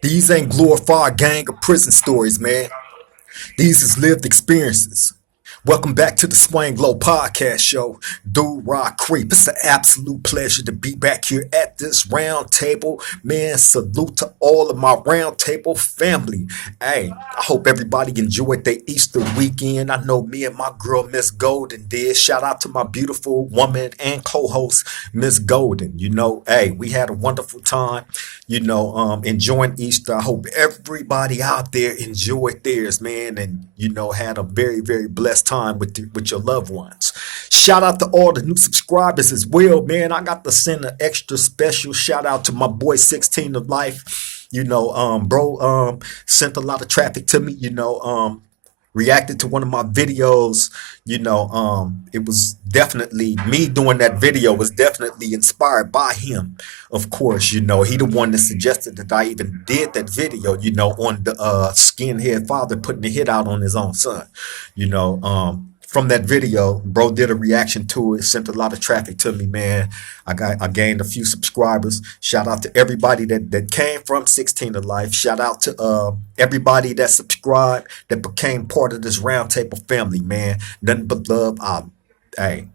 These ain't glorified gang or prison stories, man. These is lived experiences. Welcome back to the Swing Low Podcast Show. Do Rock Creep. It's an absolute pleasure to be back here at this round table. Man, salute to all of my round table family. Hey, I hope everybody enjoyed their Easter weekend. I know me and my girl, Miss Golden, did. Shout out to my beautiful woman and co-host, Miss Golden. Hey, we had a wonderful time, enjoying Easter. I hope everybody out there enjoyed theirs, man, and, had a very, very blessed time with your loved ones. Shout out to all the new subscribers as well, man. I got to send an extra special shout out to my boy 16 of Life. Bro, sent a lot of traffic to me, reacted to one of my videos. It was definitely me doing that video was definitely inspired by him. Of course, he the one that suggested that I even did that video, on the skinhead father putting the hit out on his own son. From that video, bro did a reaction to it, sent a lot of traffic to me, man. I gained a few subscribers. Shout out to everybody that came from 16 to Life. Shout out to everybody that subscribed, that became part of this roundtable family, man. Nothing but love. I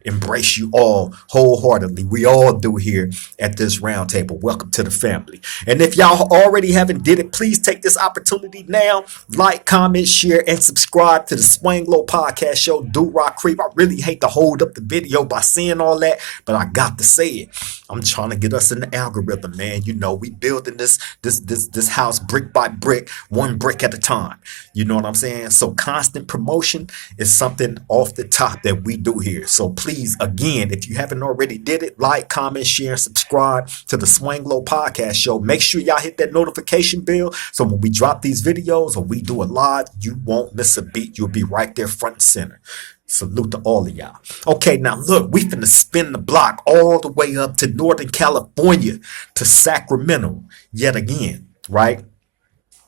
embrace you all wholeheartedly. We all do here at this roundtable. Welcome to the family. And if y'all already haven't did it, please take this opportunity now. Like, comment, share, and subscribe to the Swing Low Podcast Show. Do Rock Creep. I really hate to hold up the video by saying all that, but I got to say it. I'm trying to get us in the algorithm, man. We building this house brick by brick, one brick at a time. You know what I'm saying? So constant promotion is something off the top that we do here. So please, again, if you haven't already did it, like, comment, share, and subscribe to the Swing Low Podcast Show. Make sure y'all hit that notification bell so when we drop these videos or we do it live, you won't miss a beat. You'll be right there front and center. Salute to all of y'all. Okay, now look, we finna spin the block all the way up to Northern California, to Sacramento yet again, right?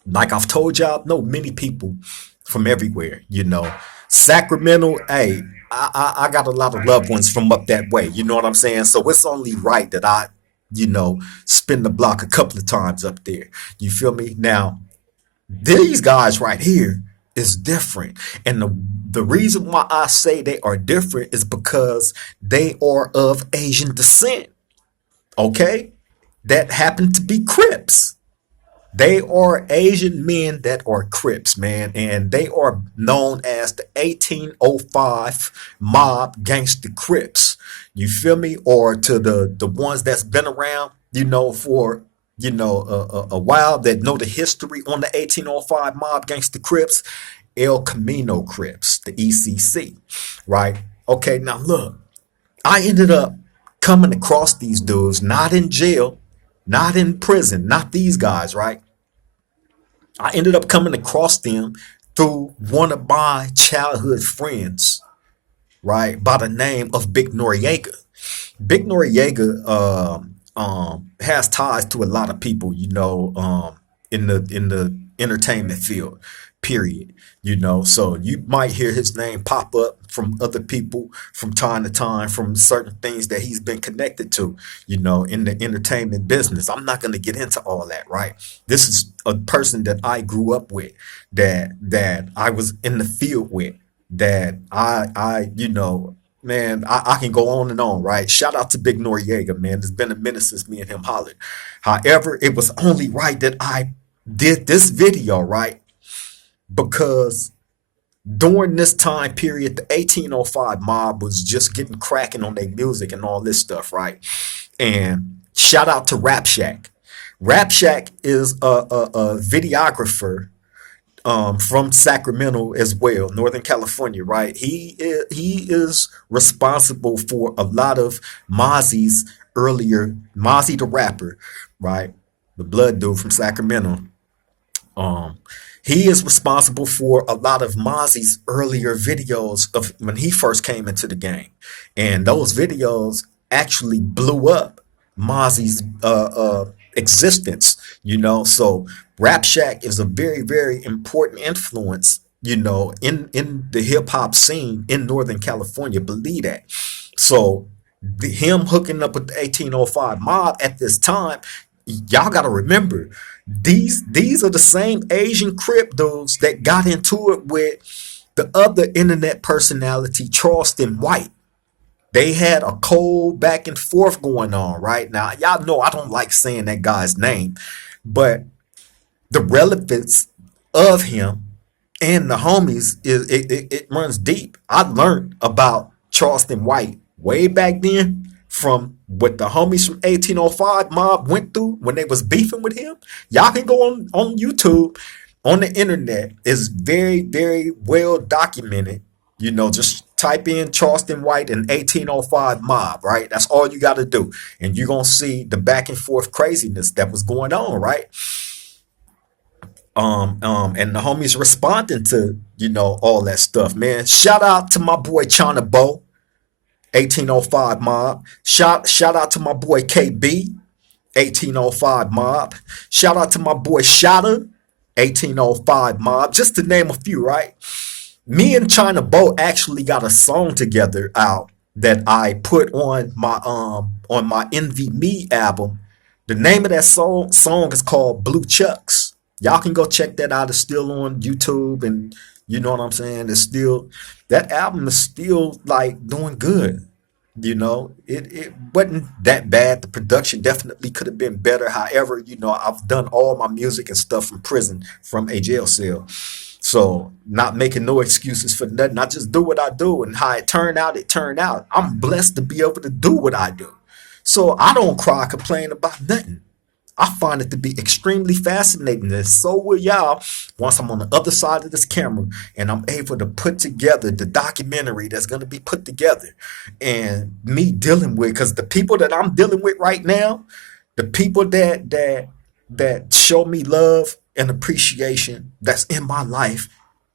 Like I've told y'all, know many people from everywhere, Sacramento, hey, I got a lot of loved ones from up that way, you know what I'm saying? So it's only right that I, spin the block a couple of times up there. You feel me? Now, these guys right here is different. And the reason why I say they are different is because they are of Asian descent, okay? That happen to be Crips. They are Asian men that are Crips, man, and they are known as the 1805 mob Gangsta Crips. You feel me? Or to the ones that's been around, for a while, that know the history on the 1805 mob Gangsta Crips, El Camino Crips, the ECC, right? Okay, now look, I ended up coming across these dudes, not in jail, not in prison, not these guys, right? I ended up coming across them through one of my childhood friends, right, by the name of Big Noriega. Big Noriega has ties to a lot of people, in the entertainment field, period. So you might hear his name pop up from other people from time to time from certain things that he's been connected to, in the entertainment business. I'm not going to get into all that, right? This is a person that I grew up with, that I was in the field with, that man, I can go on and on, right? Shout out to Big Noriega, man. It's been a minute since me and him hollered. However, it was only right that I did this video, right? Because during this time period, the 1805 mob was just getting cracking on their music and all this stuff, right? And shout out to Rap Shack. Rap Shack is a videographer from Sacramento as well, Northern California, right? He is responsible for a lot of Mozzie's earlier, Mozzie the rapper, right? The blood dude from Sacramento. Um, he is responsible for a lot of Mozzie's earlier videos of when he first came into the game, and those videos actually blew up Mozzie's existence. So Rap Shack is a very, very important influence, in the hip hop scene in Northern California. Believe that. So him hooking up with the 1805 mob at this time, y'all got to remember. These are the same Asian Crip dudes that got into it with the other internet personality, Charleston White. They had a cold back and forth going on right now. Y'all know I don't like saying that guy's name, but the relevance of him and the homies it runs deep. I learned about Charleston White way back then from what the homies from 1805 mob went through when they was beefing with him. Y'all can go on YouTube, on the internet. It's very, very well documented. Just type in Charleston White and 1805 mob, right? That's all you got to do. And you're going to see the back and forth craziness that was going on, right? And the homies responding to, all that stuff, man. Shout out to my boy China Bo, 1805 mob. Shout out to my boy KB, 1805 mob. Shout out to my boy Shotta, 1805 mob. Just to name a few, right? Me and China Bo actually got a song together out that I put on my Envy Me album. The name of that song is called Blue Chucks. Y'all can go check that out. It's still on YouTube, and you know what I'm saying? That album is still like doing good. It wasn't that bad. The production definitely could have been better. However, I've done all my music and stuff from prison, from a jail cell. So not making no excuses for nothing. I just do what I do, and how it turned out, it turned out. I'm blessed to be able to do what I do. So I don't cry, complain about nothing. I find it to be extremely fascinating, and so will y'all once I'm on the other side of this camera and I'm able to put together the documentary that's going to be put together, and me dealing with, because the people that I'm dealing with right now, the people that show me love and appreciation that's in my life,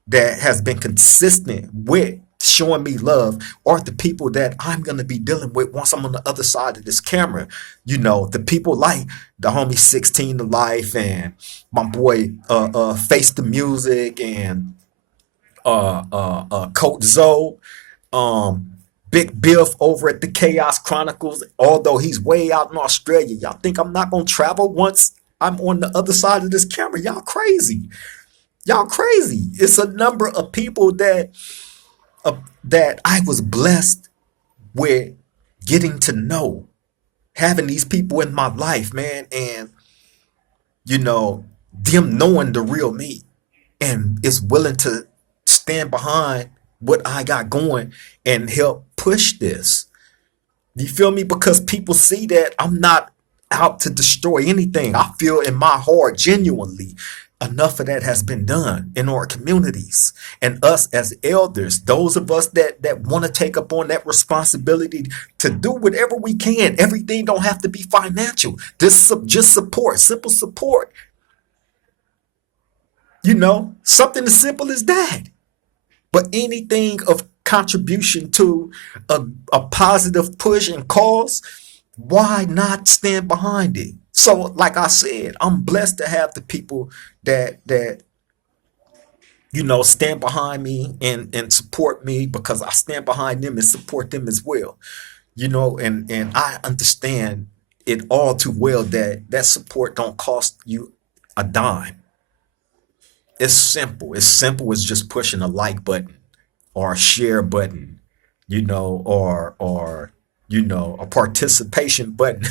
that has been consistent with showing me love, are the people that I'm going to be dealing with once I'm on the other side of this camera. The people like the homie 16 to Life, and my boy Face the Music, and Coach Zoe, Big Biff over at the Chaos Chronicles, although he's way out in Australia. Y'all think I'm not going to travel once I'm on the other side of this camera? Y'all crazy. Y'all crazy. It's a number of people that I was blessed with getting to know, having these people in my life, man, and them knowing the real me, and is willing to stand behind what I got going and help push this. You feel me? Because people see that I'm not out to destroy anything. I feel in my heart, genuinely, enough of that has been done in our communities, and us as elders, those of us that want to take up on that responsibility to do whatever we can. Everything don't have to be financial. Just support, simple support. Something as simple as that. But anything of contribution to a positive push and cause, why not stand behind it? So, like I said, I'm blessed to have the people that stand behind me and support me, because I stand behind them and support them as well. And I understand it all too well that support don't cost you a dime. It's simple. It's simple as just pushing a like button or a share button, or a participation button.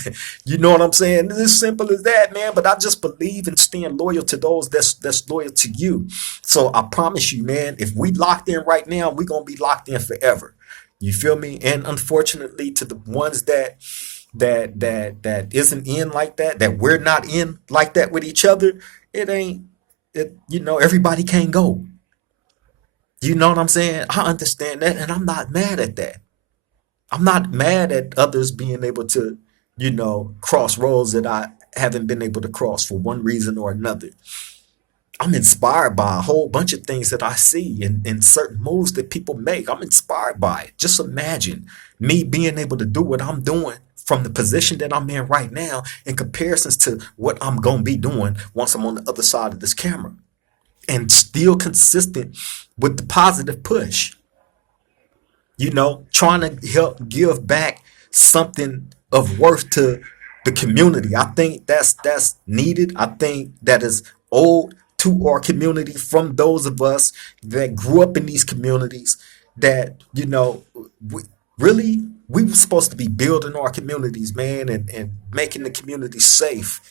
You know what I'm saying? It's as simple as that, man. But I just believe in staying loyal to those that's loyal to you. So I promise you, man, if we locked in right now, we're gonna be locked in forever. You feel me? And unfortunately, to the ones that isn't in like that we're not in like that with each other, it ain't it. Everybody can't go. You know what I'm saying? I understand that, and I'm not mad at that. I'm not mad at others being able to, cross roads that I haven't been able to cross for one reason or another. I'm inspired by a whole bunch of things that I see in certain moves that people make. I'm inspired by it. Just imagine me being able to do what I'm doing from the position that I'm in right now in comparisons to what I'm going to be doing once I'm on the other side of this camera, and still consistent with the positive push. Trying to help give back something of worth to the community. I think that's needed. I think that is owed to our community from those of us that grew up in these communities that, we, really, we were supposed to be building our communities, man, and making the community safe,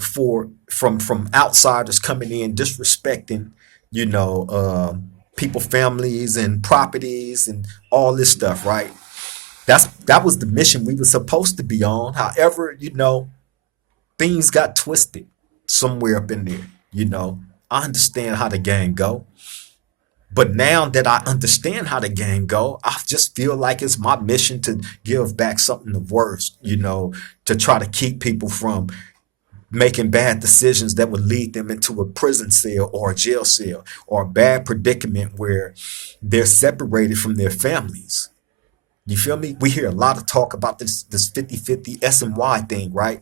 for from outsiders coming in disrespecting, people, families, and properties, and all this stuff, right? That was the mission we were supposed to be on. However, things got twisted somewhere up in there. I understand how the game go, but now that I understand how the game go, I just feel like it's my mission to give back something of worth, to try to keep people from making bad decisions that would lead them into a prison cell or a jail cell or a bad predicament where they're separated from their families. You feel me? We hear a lot of talk about this 50-50 SMY thing, right?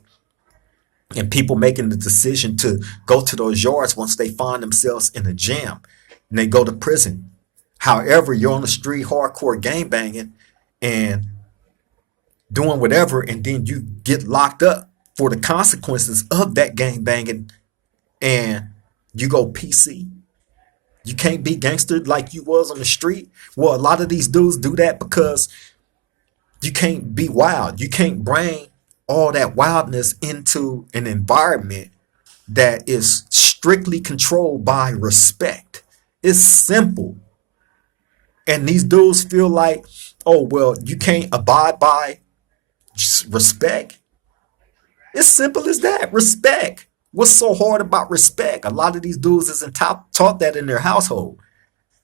And people making the decision to go to those yards once they find themselves in a jam and they go to prison. However, you're on the street hardcore gang banging and doing whatever, and then you get locked up for the consequences of that gang banging, and you go PC. You can't be gangster like you was on the street. Well, a lot of these dudes do that because you can't be wild. You can't bring all that wildness into an environment that is strictly controlled by respect. It's simple. And these dudes feel like, oh, well, you can't abide by respect. It's simple as that. Respect. What's so hard about respect? A lot of these dudes isn't taught that in their household.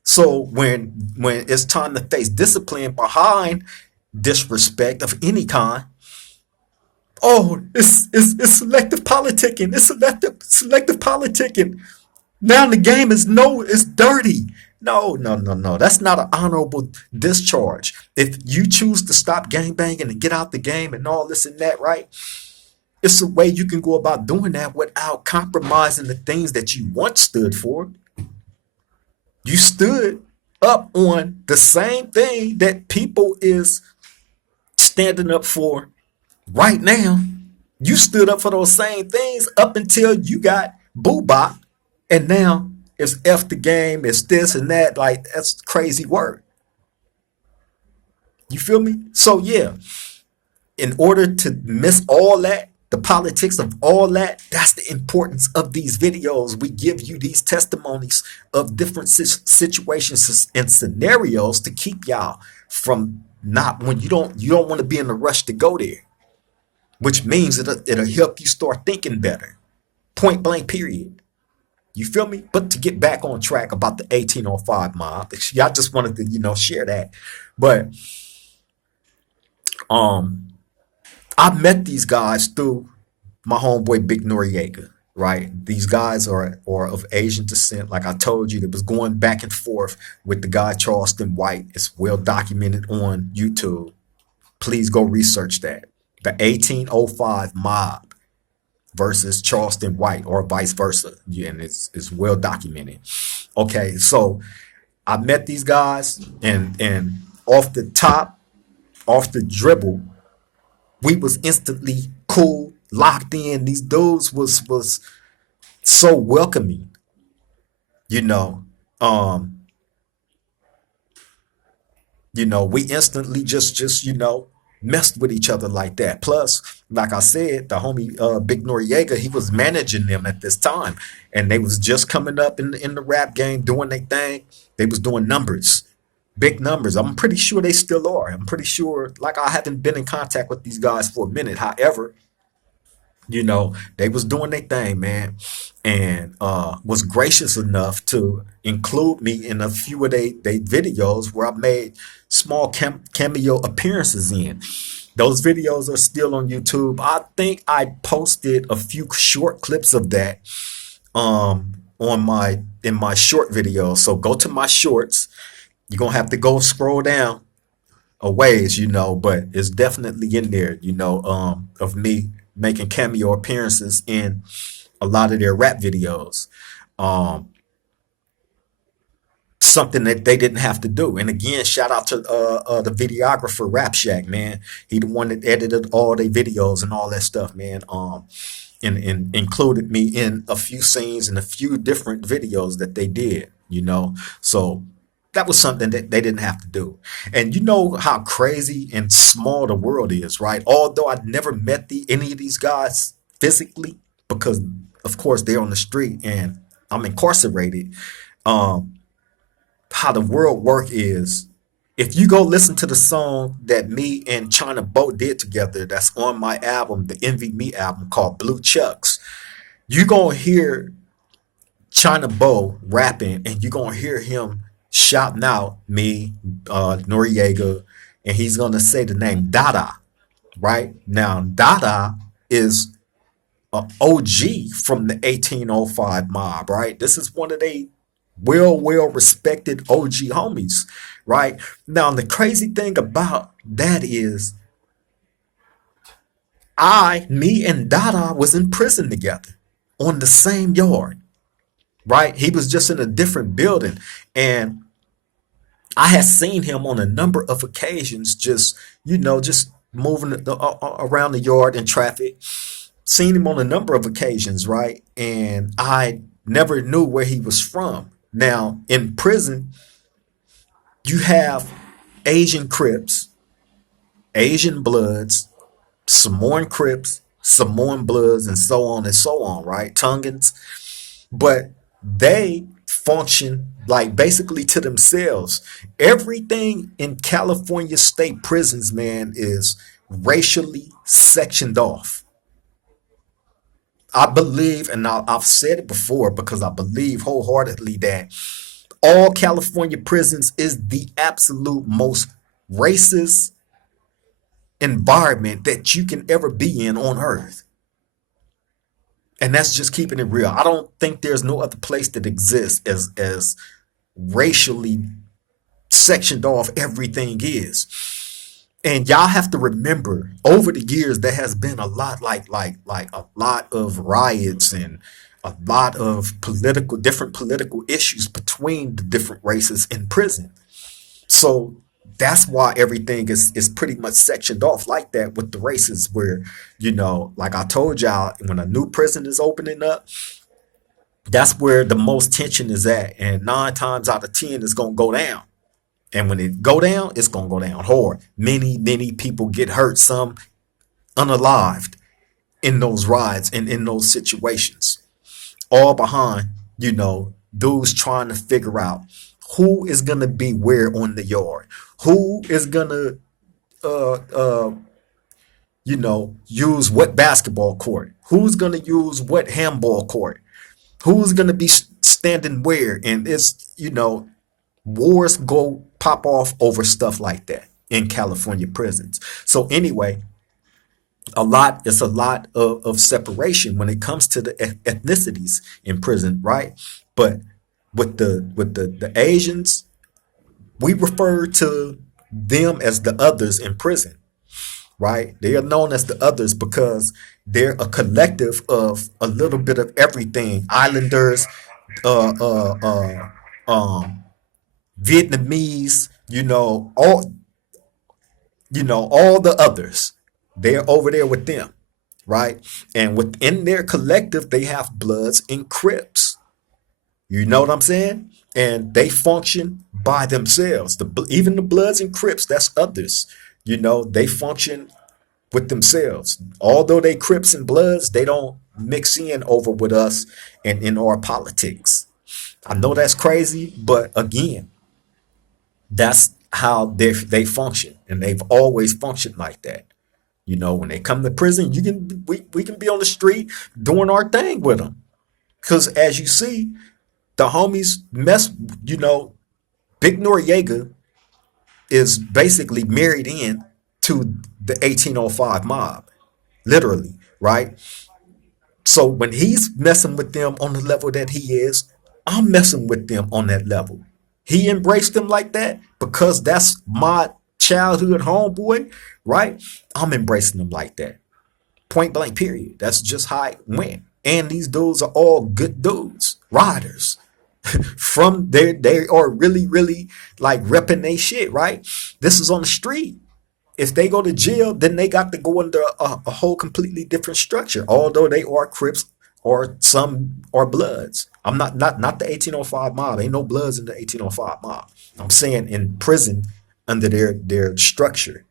So when it's time to face discipline behind disrespect of any kind, oh, it's selective politicking. It's selective politicking. Now the game is dirty. No, no, no, no. That's not an honorable discharge. If you choose to stop gangbanging and get out the game and all this and that, right? It's a way you can go about doing that without compromising the things that you once stood for. You stood up on the same thing that people is standing up for right now. You stood up for those same things up until you got boo-bop, and now it's F the game, it's this and that. Like, that's crazy work. You feel me? So yeah, in order to miss all that, the politics of all that, that's the importance of these videos. We give you these testimonies of different situations and scenarios to keep y'all from not, when you don't want to be in a rush to go there, which means it'll help you start thinking better. Point blank, period. You feel me? But to get back on track about the 1805 mob, I just wanted to, share that. But I met these guys through my homeboy Big Noriega, right? These guys are of Asian descent. Like I told you, that was going back and forth with the guy Charleston White. It's well documented on YouTube. Please go research that. The 1805 mob versus Charleston White, or vice versa. Yeah, and it's well documented. Okay, so I met these guys, and off the top, off the dribble, we was instantly cool, locked in. These dudes was so welcoming, we instantly just messed with each other like that. Plus, like I said, the homie Big Noriega, he was managing them at this time, and they was just coming up in the rap game, doing their thing. They was doing numbers. Big numbers. I'm pretty sure they still are. I'm pretty sure, like, I haven't been in contact with these guys for a minute. However, they was doing their thing, man, and was gracious enough to include me in a few of their videos where I made small cameo appearances in. Those videos are still on YouTube. I think I posted a few short clips of that in my short videos. So go to my shorts. You're gonna have to go scroll down a ways, but it's definitely in there, of me making cameo appearances in a lot of their rap videos. something that they didn't have to do. And again, shout out to the videographer Rap Shack, man. He the one that edited all their videos and all that stuff, man. And included me in a few scenes and a few different videos that they did, So that was something that they didn't have to do. And you know how crazy and small the world is, right? Although I never met any of these guys physically, because of course they're on the street and I'm incarcerated. Um, how the world work is, if you go listen to the song that me and China Boat did together, that's on my album, the Envy Me album called Blue Chucks, you gonna hear China Bow rapping, and you're gonna hear him shouting out me, Noriega, and he's gonna say the name Dada. Right now, Dada is an OG from the 1805 mob. Right, this is one of they well respected OG homies. Right now, the crazy thing about that is, me and Dada was in prison together on the same yard. Right, he was just in a different building, and I had seen him on a number of occasions, just moving around the yard in traffic. Seen him on a number of occasions, right? And I never knew where he was from. Now, in prison, you have Asian Crips, Asian Bloods, Samoan Crips, Samoan Bloods, and so on, right? Tongans. But they function like basically to themselves. Everything in California state prisons, man, is racially sectioned off. I believe, and I've said it before because I believe wholeheartedly that all California prisons is the absolute most racist environment that you can ever be in on earth. And that's just keeping it real. I don't think there's no other place that exists as racially sectioned off everything is. And y'all have to remember, over the years there has been a lot like a lot of riots and a lot of different political issues between the different races in prison. So that's why everything is pretty much sectioned off like that with the races, where, like I told y'all, when a new prison is opening up, that's where the most tension is at. And 9 times out of 10, it's going to go down. And when it go down, it's going to go down hard. Many people get hurt, some unalived in those rides and in those situations. All behind, dudes trying to figure out who is going to be where on the yard. Who is going to, use what basketball court? Who's going to use what handball court? Who's going to be standing where? And wars go pop off over stuff like that in California prisons. So anyway, it's a lot of separation when it comes to the ethnicities in prison, right? But with the Asians, we refer to them as the others in prison, right? They are known as the others because they're a collective of a little bit of everything. Islanders, uh, uh, uh, Vietnamese, all the others. They're over there with them, right? And within their collective, they have Bloods and Crips. You know what I'm saying? And they function by themselves. Even the Bloods and Crips, that's others. They function with themselves. Although they Crips and Bloods, they don't mix in over with us and in our politics. I know that's crazy, but again, that's how they function, and they've always functioned like that. When they come to prison, we can be on the street doing our thing with them, because as you see, the homies mess. Big Noriega is basically married in to the 1805 mob, literally, right? So when he's messing with them on the level that he is, I'm messing with them on that level. He embraced them like that because that's my childhood homeboy, right? I'm embracing them like that. Point blank, period. That's just how it went. And these dudes are all good dudes, riders. from they are really, really like repping they shit, right? This is on the street. If they go to jail, then they got to go under a whole completely different structure. Although they are Crips or some are Bloods. I'm not the 1805 mob. Ain't no Bloods in the 1805 mob. I'm saying in prison under their structure.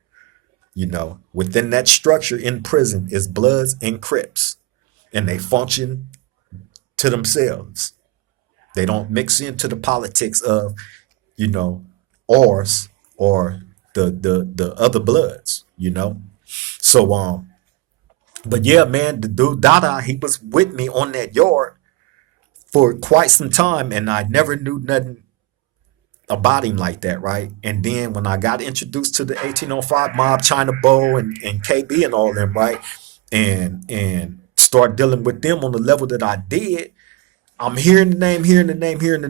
Within that structure in prison is Bloods and Crips, and they function to themselves. They don't mix into the politics of, you know, ours or the other Bloods. So but yeah, man, the dude Dada, he was with me on that yard for quite some time, and I never knew nothing about him like that, right? And then when I got introduced to the 1805 mob, China Bow and KB and all them, right? And start dealing with them on the level that I did, I'm hearing the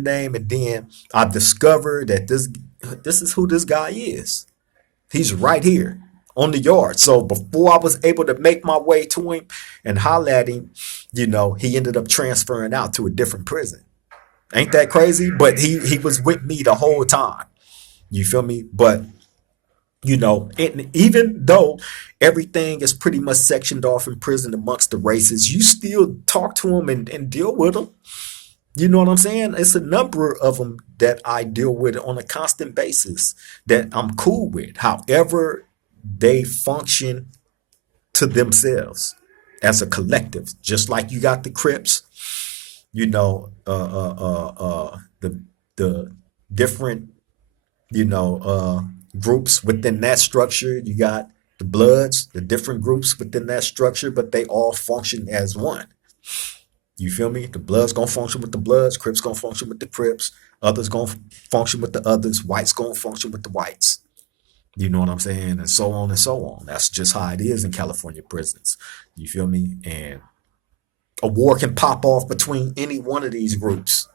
name, and then I discovered that this is who this guy is. He's right here on the yard. So before I was able to make my way to him and holler at him, he ended up transferring out to a different prison. Ain't that crazy? But he was with me the whole time. You feel me? But even though everything is pretty much sectioned off in prison amongst the races, you still talk to them and deal with them. You know what I'm saying? It's a number of them that I deal with on a constant basis that I'm cool with. However, they function to themselves as a collective, just like you got the Crips, the different, groups within that structure. You got the Bloods, the different groups within that structure, but they all function as one. You feel me? The Bloods gonna function with the Bloods, Crips gonna function with the Crips, others gonna function with the others, whites gonna function with the whites. You know what I'm saying? And so on and so on. That's just how it is in California prisons. You feel me? And a war can pop off between any one of these groups.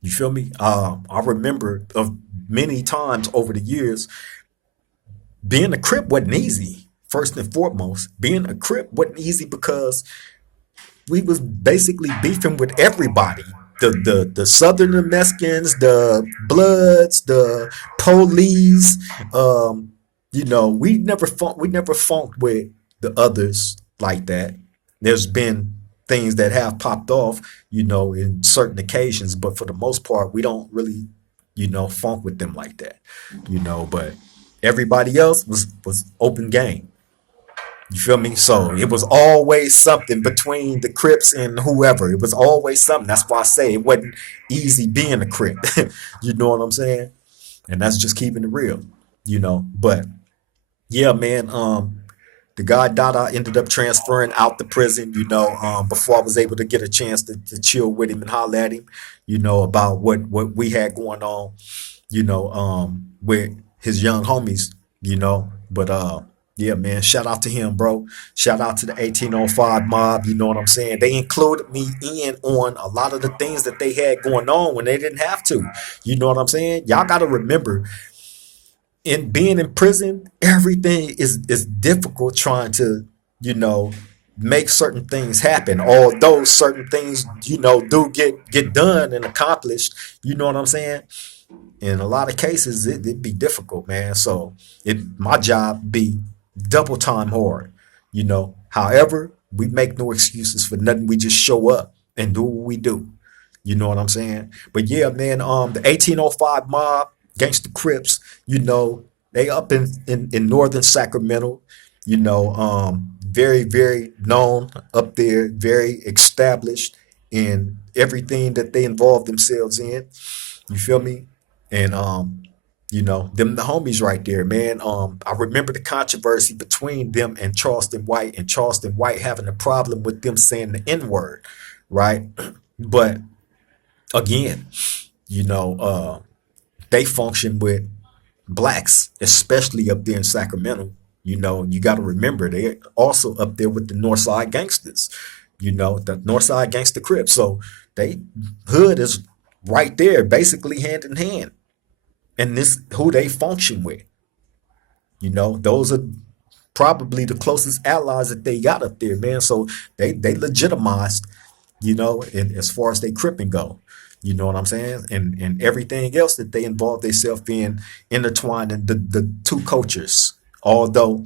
You feel me? I remember of many times over the years, being a Crip wasn't easy. First and foremost, being a Crip wasn't easy because we was basically beefing with everybody. The Southern Mexicans, the Bloods, the police. We never funked with the others like that. There's been things that have popped off, in certain occasions, but for the most part, we don't really, funk with them like that. But everybody else was open game. You feel me? So it was always something between the Crips and whoever. It was always something. That's why I say it wasn't easy being a Crip. You know what I'm saying? And that's just keeping it real. But yeah, man, the guy Dada ended up transferring out the prison, before I was able to get a chance to chill with him and holler at him, about what we had going on, with his young homies, But yeah, man, shout out to him, bro. Shout out to the 1805 mob. You know what I'm saying? They included me in on a lot of the things that they had going on when they didn't have to. You know what I'm saying? Y'all got to remember, in being in prison, everything is difficult trying to, make certain things happen. Although certain things, do get done and accomplished. You know what I'm saying? In a lot of cases, it'd be difficult, man. So my job be double time hard. However, we make no excuses for nothing. We just show up and do what we do. You know what I'm saying? But yeah, man, the 1805 mob, Gangsta Crips, they up in northern Sacramento, very, very known up there, very established in everything that they involve themselves in. You feel me? And them the homies right there, man. I remember the controversy between them and Charleston White having a problem with them saying the N-word, right? But again, they function with blacks, especially up there in Sacramento. You got to remember they're also up there with the Northside gangsters, the Northside Gangsta Crips. So they hood is right there, basically hand in hand. And this who they function with. Those are probably the closest allies that they got up there, man. So they legitimized, and as far as they cripping go. You know what I'm saying? And everything else that they involve themselves in, intertwined in the two cultures. Although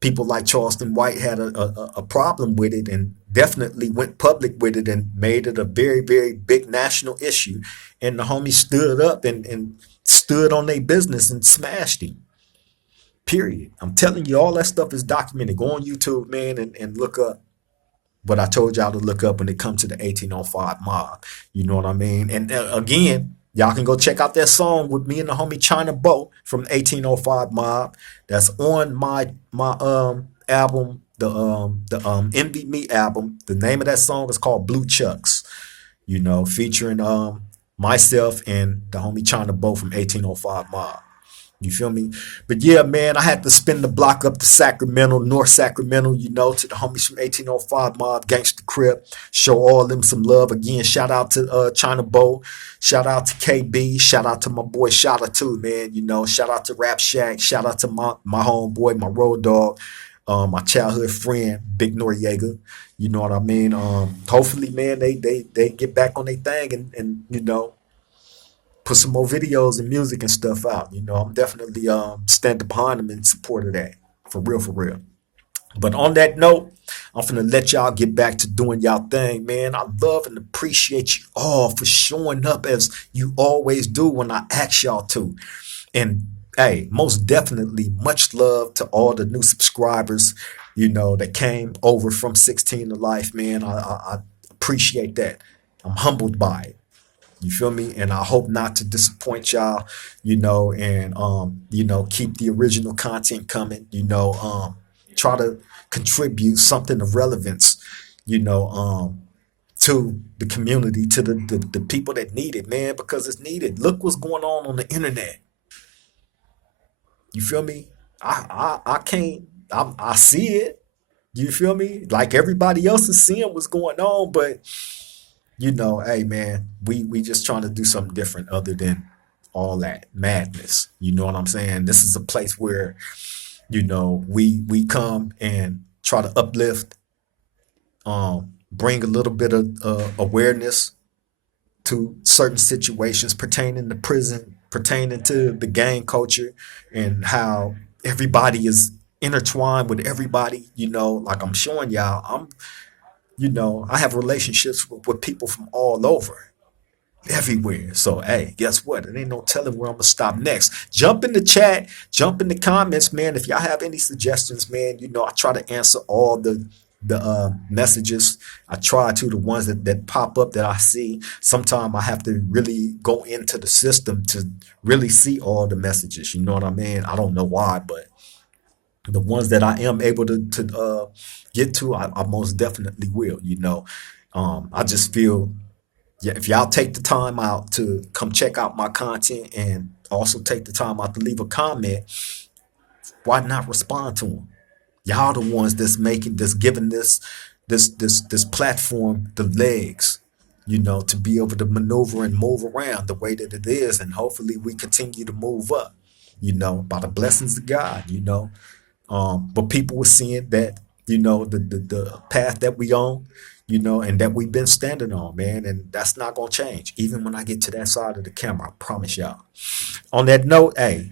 people like Charleston White had a problem with it and definitely went public with it and made it a very, very big national issue. And the homies stood up and stood on their business and smashed him. Period. I'm telling you, all that stuff is documented. Go on YouTube, man, and look up what I told y'all to look up when it comes to the 1805 mob. You know what I mean? And again, y'all can go check out that song with me and the homie China Bo from 1805 mob. That's on my album, the Envy Me album. The name of that song is called Blue Chucks. You know, featuring myself and the homie China Bo from 1805 mob. You feel me? But yeah, man, I had to spin the block up to Sacramento, North Sacramento, you know, to the homies from 1805 Mob, Gangsta Crip. Show all them some love. Again, shout out to China Bo. Shout out to KB. Shout out to my boy Shotta too, man. You know, shout out to Rap Shack. Shout out to my homeboy, my road dog, my childhood friend, Big Noriega. You know what I mean? Hopefully, man, they get back on their thing and you know, put some more videos and music and stuff out. You know, I'm definitely standing behind them in support of that. For real, for real. But on that note, I'm finna let y'all get back to doing y'all thing, man. I love and appreciate you all for showing up as you always do when I ask y'all to. And hey, most definitely much love to all the new subscribers, you know, that came over from 16 to life, man. I appreciate that. I'm humbled by it. You feel me? And I hope not to disappoint y'all, you know, and you know, keep the original content coming, you know, try to contribute something of relevance, you know, to the community, to the people that need it, man, because it's needed. Look what's going on the internet. You feel me? I can't I see it. You feel me? Like everybody else is seeing what's going on, but you know, hey man, we just trying to do something different other than all that madness. You know what I'm saying? This is a place where, you know, we come and try to uplift, bring a little bit of awareness to certain situations pertaining to prison, pertaining to the gang culture, and how everybody is intertwined with everybody. You know, like I'm showing y'all, you know, I have relationships with people from all over, everywhere. So, hey, guess what? It ain't no telling where I'm gonna stop next. Jump in the chat, jump in the comments, man. If y'all have any suggestions, man, you know, I try to answer all the messages. I try to, the ones that pop up that I see. Sometimes I have to really go into the system to really see all the messages. You know what I mean? I don't know why, but the ones that I am able to get to, I most definitely will. You know, I just feel, yeah, if y'all take the time out to come check out my content and also take the time out to leave a comment, why not respond to them? Y'all the ones that's giving this platform the legs, you know, to be able to maneuver and move around the way that it is, and hopefully we continue to move up, you know, by the blessings of God, you know. But people were seeing that, you know, the path that we on, you know, and that we've been standing on, man, and that's not gonna change. Even when I get to that side of the camera, I promise y'all. On that note, hey,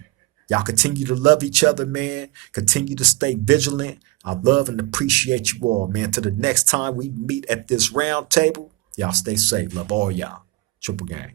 y'all continue to love each other, man. Continue to stay vigilant. I love and appreciate you all, man. To the next time we meet at this round table, y'all stay safe. Love all y'all. Triple gang.